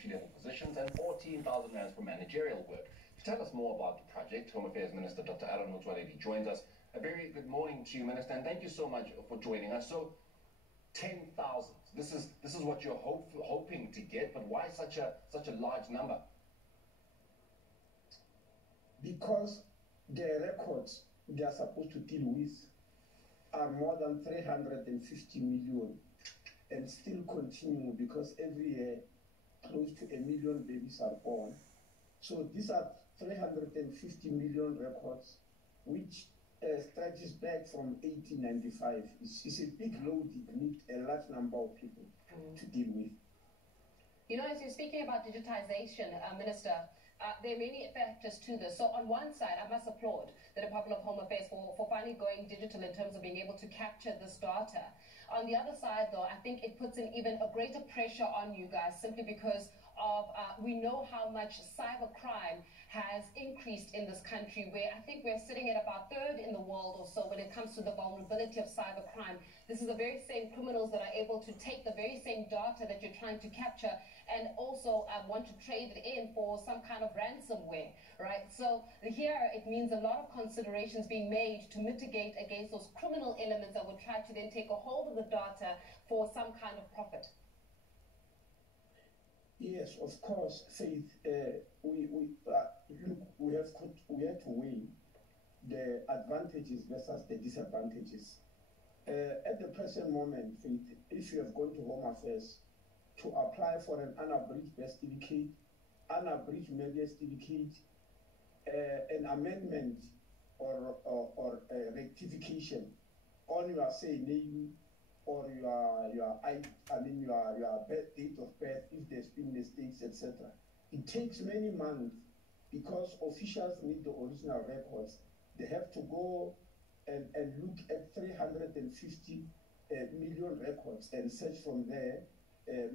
entry-level positions and 14,000 rands for managerial work. To tell us more about the project, Home Affairs Minister Dr. Aaron Motsoaledi joins us. A very good morning to you, Minister, and thank you so much for joining us. So, 10,000. This is what you're hoping to get, but why such a large number? Because the records they are supposed to deal with are more than 350 million and still continue, because every year close to 1 million babies are born. So these are 350 million records which stretches back from 1895. It's a big load. It needs a large number of people to deal with. You know, as you're speaking about digitization, Minister, there are many factors to this. So on one side, I must applaud the Department of Home Affairs for finally going digital in terms of being able to capture this data. On the other side, though, I think it puts in even a greater pressure on you guys, simply because of we know how much cybercrime has increased in this country, where I think we're sitting at about third in the world or so when it comes to the vulnerability of cybercrime. This is the very same criminals that are able to take the very same data that you're trying to capture and also want to trade it in for some kind of ransomware, right? So here it means a lot of considerations being made to mitigate against those criminal elements that would try to then take a hold of the data for some kind of profit. Yes, of course, Faith. We have to weigh the advantages versus the disadvantages. At the present moment, Faith, if you have gone to Home Affairs to apply for an unabridged birth certificate, unabridged marriage certificate, an amendment or a rectification on your name or your date of birth, if there's been mistakes, etc. It takes many months because officials need the original records. They have to go and look at 350 million records and search from there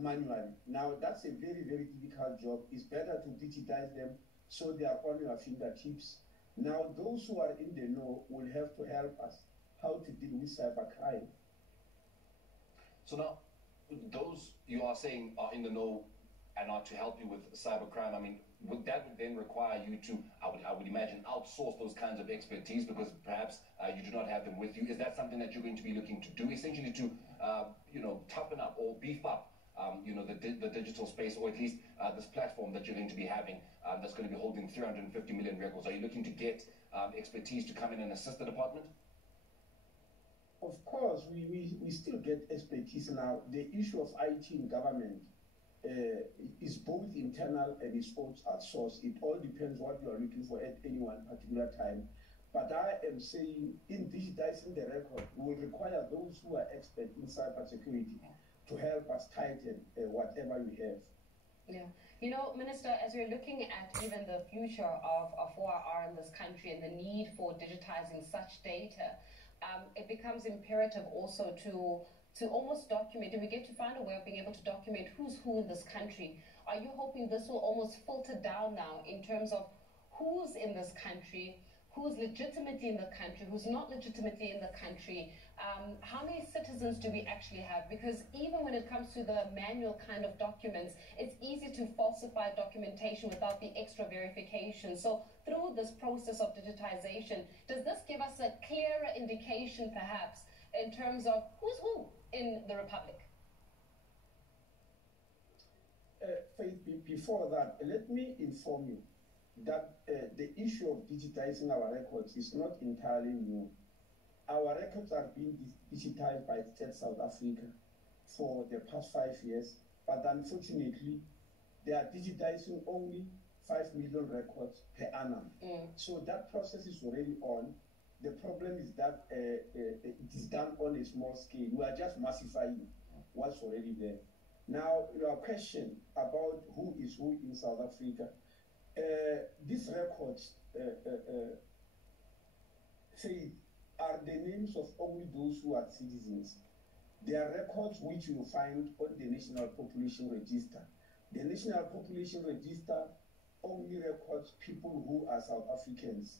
manually. Now, that's a very, very difficult job. It's better to digitize them so they are on your fingertips. Now, those who are in the know will have to help us how to deal with cybercrime. So now, those you are saying are in the know and are to help you with cybercrime, I mean, would then require you to, I would imagine, outsource those kinds of expertise because perhaps you do not have them with you? Is that something that you're going to be looking to do, essentially to, toughen up or beef up, the digital space, or at least this platform that you're going to be having that's going to be holding 350 million records? Are you looking to get expertise to come in and assist the department? Of course, we still get expertise now. The issue of IT in government is both internal and is also outsourced. It all depends what you are looking for at any one particular time. But I am saying, in digitizing the record, we will require those who are expert in cybersecurity to help us tighten whatever we have. Yeah. You know, Minister, as we're looking at even the future of ORR in this country and the need for digitizing such data, it becomes imperative also to almost document, and we get to find a way of being able to document who's who in this country. Are you hoping this will almost filter down now in terms of who's in this country, who's legitimately in the country, who's not legitimately in the country? How many citizens do we actually have? Because even when it comes to the manual kind of documents, it's easy to falsify documentation without the extra verification. So through this process of digitization, does this give us a clearer indication perhaps in terms of who's who in the Republic? Faith, before that, let me inform you that the issue of digitizing our records is not entirely new. Our records are being digitized by State South Africa for the past 5 years, but unfortunately, they are digitizing only 5 million records per annum. So that process is already on. The problem is that it is done on a small scale. We are just massifying what's already there. Now, your question about who is who in South Africa, these records say are the names of only those who are citizens. They are records which you find on the National Population Register. The National Population Register only records people who are South Africans.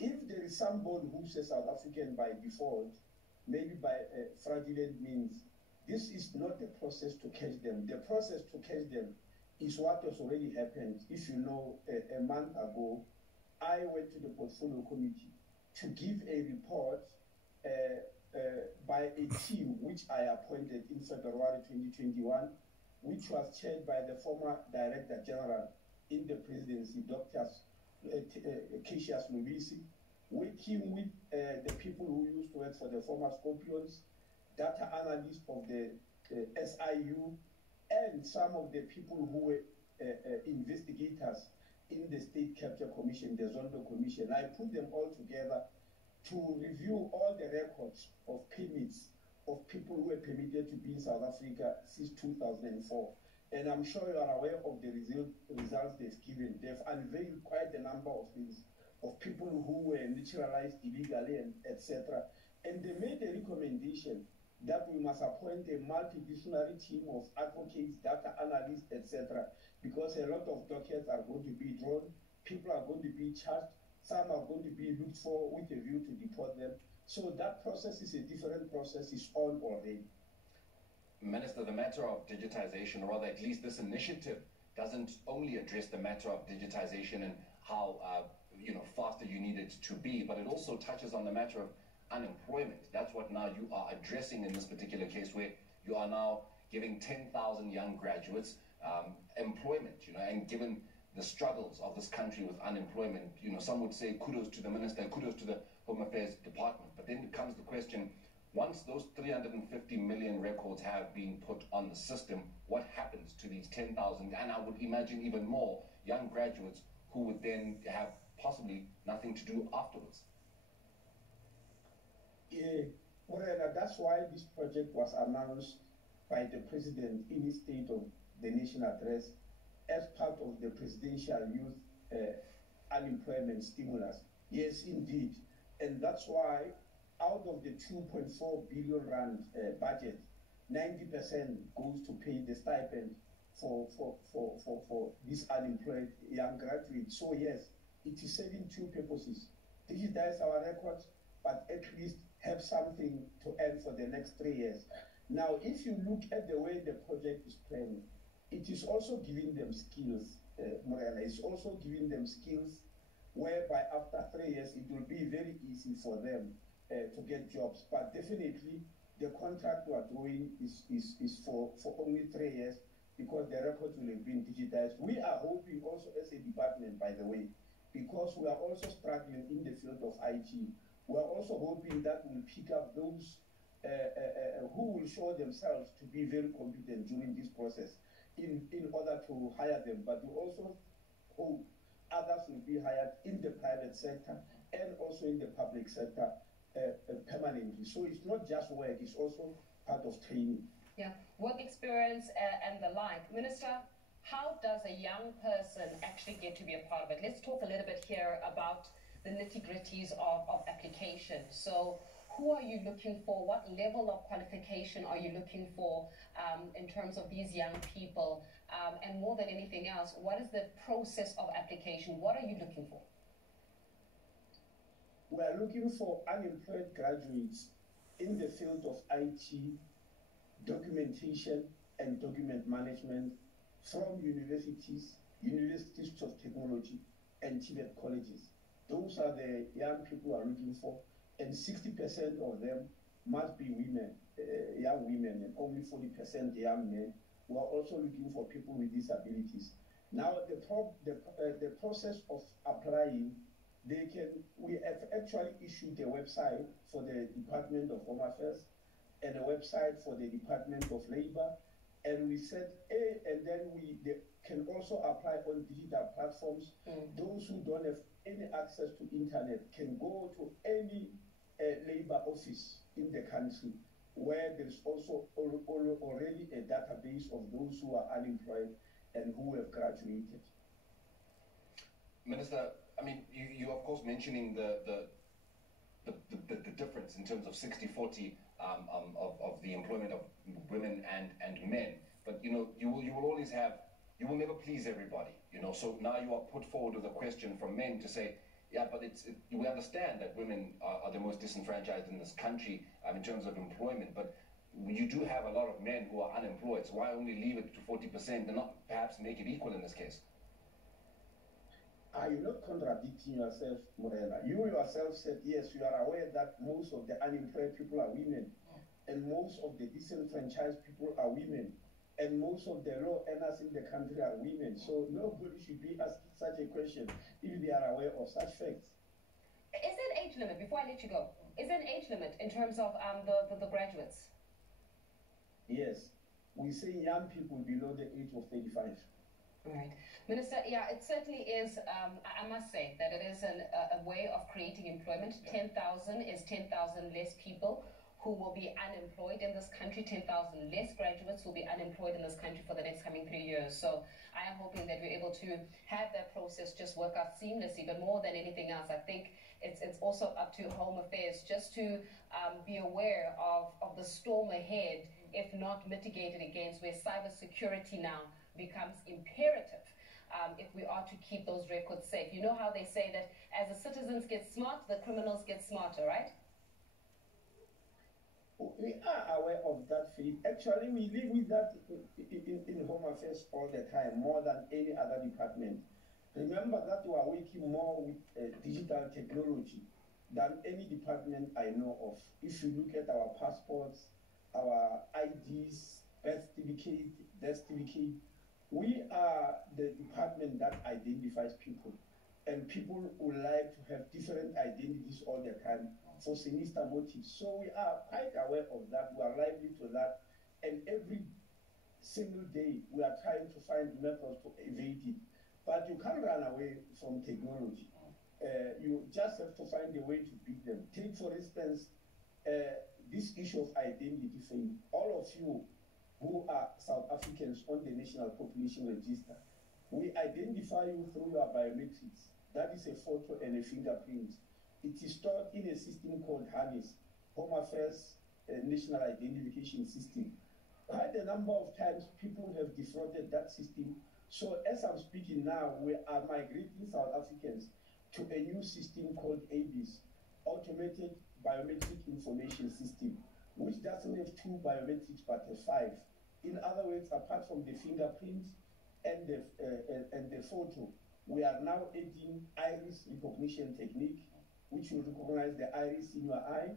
If there is somebody who says South African by default, maybe by fraudulent means, this is not the process to catch them. The process to catch them is what has already happened. If you know, a month ago, I went to the Portfolio Committee to give a report by a team which I appointed in February 2021, which was chaired by the former Director General in the presidency, Dr. Cassius Lubisi, working with the people who used to work for the former Scorpions, data analysts of the SIU, and some of the people who were investigators in the State Capture Commission, the Zondo Commission. I put them all together to review all the records of permits of people who were permitted to be in South Africa since 2004. And I'm sure you are aware of the results they've given. They've unveiled quite a number of things, of people who were naturalized illegally, and etc. And they made a recommendation that we must appoint a multidisciplinary team of advocates, data analysts, etc. Because a lot of dockets are going to be drawn, people are going to be charged, some are going to be looked for with a view to deport them. So that process is a different process, is on already. Minister, the matter of digitization, or rather at least this initiative, doesn't only address the matter of digitization and how faster you need it to be, but it also touches on the matter of unemployment. That's what now you are addressing in this particular case, where you are now giving 10,000 young graduates employment, and given the struggles of this country with unemployment, some would say kudos to the minister, kudos to the Home Affairs Department. But then comes the question, once those 350 million records have been put on the system, what happens to these 10,000, and I would imagine even more, young graduates who would then have possibly nothing to do afterwards? That's why this project was announced by the President in his State of the Nation address as part of the Presidential Youth Unemployment Stimulus. Yes, indeed. And that's why out of the 2.4 billion rand budget, 90% goes to pay the stipend for these unemployed young graduates. So yes, it is serving two purposes: digitize our records, but at least have something to earn for the next 3 years. Now, if you look at the way the project is planned, it is also giving them skills, Morena. It's also giving them skills whereby after 3 years, it will be very easy for them to get jobs. But definitely, the contract we are doing is for only 3 years, because the records will have been digitized. We are hoping also as a department, by the way, because we are also struggling in the field of IT, we are also hoping that we'll pick up those who will show themselves to be very competent during this process in order to hire them. But we also hope others will be hired in the private sector and also in the public sector permanently. So it's not just work, it's also part of training. Yeah, work experience and the like. Minister, how does a young person actually get to be a part of it? Let's talk a little bit here about the nitty-gritties of application. So who are you looking for? What level of qualification are you looking for in terms of these young people? And more than anything else, what is the process of application? What are you looking for? We are looking for unemployed graduates in the field of IT, documentation and document management from universities, universities of technology, and TVET colleges. Those are the young people we are looking for, and 60% of them must be women, young women, and only 40% young men. We are also looking for people with disabilities. Now, the process of applying, we have actually issued a website for the Department of Home Affairs and a website for the Department of Labor, and we said, and then they can also apply on digital platforms. Those who don't have any access to internet can go to any labor office in the country, where there's also already a database of those who are unemployed and who have graduated. Minister, I mean, you of course mentioning the difference in terms of 60-40 of the employment of women and men, but you will always have, you will never please everybody, so now you are put forward with a question from men to say, yeah, but we understand that women are the most disenfranchised in this country in terms of employment, but you do have a lot of men who are unemployed, so why only leave it to 40% and not perhaps make it equal in this case? Are you not contradicting yourself, Morena? You yourself said, yes, you are aware that most of the unemployed people are women, and most of the disenfranchised people are women, and most of the low earners in the country are women. So nobody should be asking such a question if they are aware of such facts. Is there an age limit, before I let you go, is there an age limit in terms of the graduates? Yes, we say young people below the age of 35. Right. Minister, yeah, it certainly is, I must say that it is a way of creating employment. 10,000 is 10,000 less people who will be unemployed in this country, 10,000 less graduates will be unemployed in this country for the next coming 3 years. So I am hoping that we're able to have that process just work out seamlessly, but more than anything else, I think it's also up to Home Affairs just to be aware of the storm ahead, if not mitigated against, where cybersecurity now becomes imperative if we are to keep those records safe. You know how they say that as the citizens get smart, the criminals get smarter, right? We are aware of that, Faith. Actually, we live with that in Home Affairs all the time, more than any other department. Remember that we are working more with digital technology than any department I know of. If you look at our passports, our IDs, birth certificate, death certificate, we are the department that identifies people. And people would like to have different identities all the time for sinister motives. So we are quite aware of that. We are lively to that. And every single day, we are trying to find methods to evade it. But you can't run away from technology. You just have to find a way to beat them. Take, for instance, this issue of identity thing. All of you who are South Africans on the National Population Register, we identify you through your biometrics. That is a photo and a fingerprint. It is stored in a system called HANIS, Home Affairs National Identification System. Quite a number of times people have defrauded that system. So as I'm speaking now, we are migrating South Africans to a new system called ABIS, Automated Biometric Information System, which doesn't have 2 biometrics but has 5. In other words, apart from the fingerprint and the photo, we are now adding iris recognition technique, which will recognize the iris in your eye.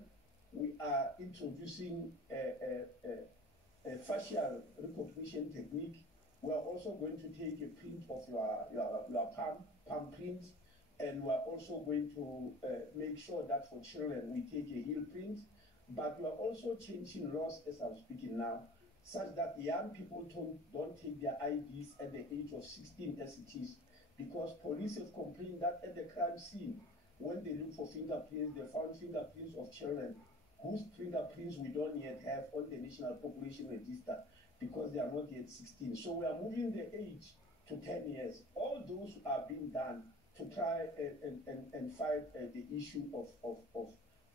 We are introducing a facial recognition technique. We are also going to take a print of your palm print, and we are also going to make sure that for children we take a heel print. But we are also changing laws as I'm speaking now, such that young people don't take their IDs at the age of 16 as it is, because police have complained that at the crime scene, when they look for fingerprints, they found fingerprints of children whose fingerprints we don't yet have on the National Population Register because they are not yet 16. So we are moving the age to 10 years. All those are being done to try and fight the issue of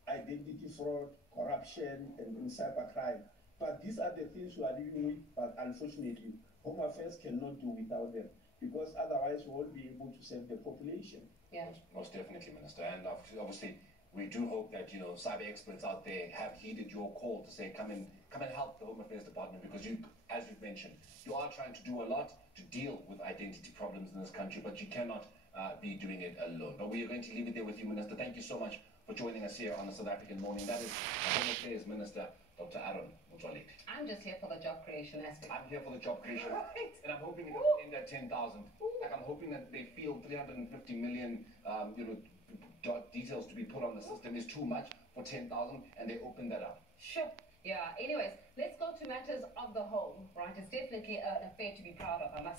identity fraud, corruption, and cybercrime. But these are the things we are dealing with, but unfortunately, Home Affairs cannot do without them, because otherwise we won't be able to serve the population. Yeah. Most definitely, Minister. And obviously, we do hope that, you know, cyber experts out there have heeded your call to say, come and help the Home Affairs Department, because you, as you've mentioned, you are trying to do a lot to deal with identity problems in this country, but you cannot be doing it alone. But we are going to leave it there with you, Minister. Thank you so much for joining us here on the South African Morning. That is Home Affairs Minister, Dr. Aaron Motsoaledi. I'm just here for the job creation aspect. I'm here for the job creation. Right. And I'm hoping it will end at 10,000. Like, I'm hoping that they feel 350 million, details to be put on the system is too much for 10,000, and they open that up. Sure. Yeah. Anyways, let's go to matters of the home, right? It's definitely an affair to be proud of, I must